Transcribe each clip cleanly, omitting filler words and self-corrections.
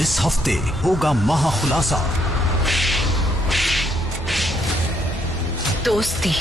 इस हफ्ते होगा महाखुलासा। दोस्ती,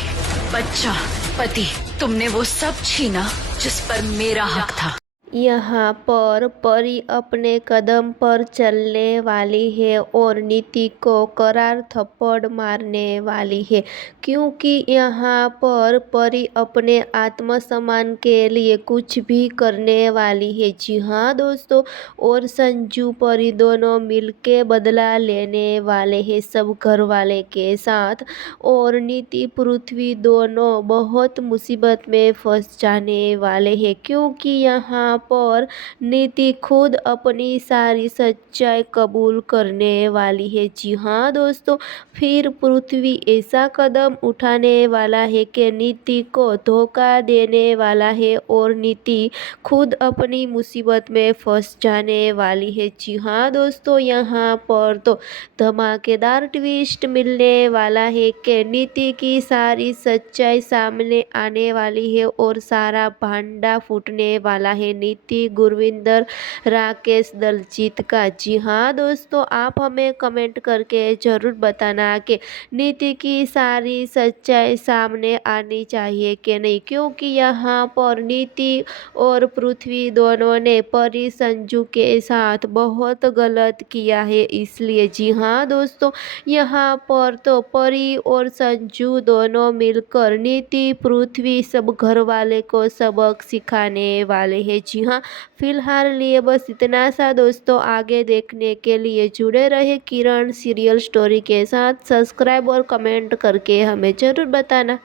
बच्चा, पति, तुमने वो सब छीना जिस पर मेरा हक था। यहाँ पर परी अपने कदम पर चलने वाली है और नीति को करार थप्पड़ मारने वाली है, क्योंकि यहाँ पर परी अपने आत्मसम्मान के लिए कुछ भी करने वाली है। जी हाँ दोस्तों, और संजू परी दोनों मिलके बदला लेने वाले हैं सब घर वाले के साथ, और नीति पृथ्वी दोनों बहुत मुसीबत में फंस जाने वाले हैं, क्योंकि यहाँ पर नीति खुद अपनी सारी सच्चाई कबूल करने वाली है। जी हाँ दोस्तों, फिर पृथ्वी ऐसा कदम उठाने वाला है कि नीति को धोखा देने वाला है और नीति खुद अपनी मुसीबत में फंस जाने वाली है। जी हाँ दोस्तों, यहाँ पर तो धमाकेदार ट्विस्ट मिलने वाला है कि नीति की सारी सच्चाई सामने आने वाली है और सारा भांडा फूटने वाला है नीति, गुरविंदर, राकेश, दलजीत का। जी हाँ दोस्तों, आप हमें कमेंट करके ज़रूर बताना कि नीति की सारी सच्चाई सामने आनी चाहिए कि नहीं, क्योंकि यहाँ पर नीति और पृथ्वी दोनों ने परी संजू के साथ बहुत गलत किया है, इसलिए। जी हाँ दोस्तों, यहाँ पर तो परी और संजू दोनों मिलकर नीति, पृथ्वी, सब घर वाले को सबक सिखाने वाले हैं। जी हाँ, फिलहाल लिए बस इतना सा दोस्तों। आगे देखने के लिए जुड़े रहे किरण सीरियल स्टोरी के साथ। सब्सक्राइब और कमेंट करके हमें ज़रूर बताना।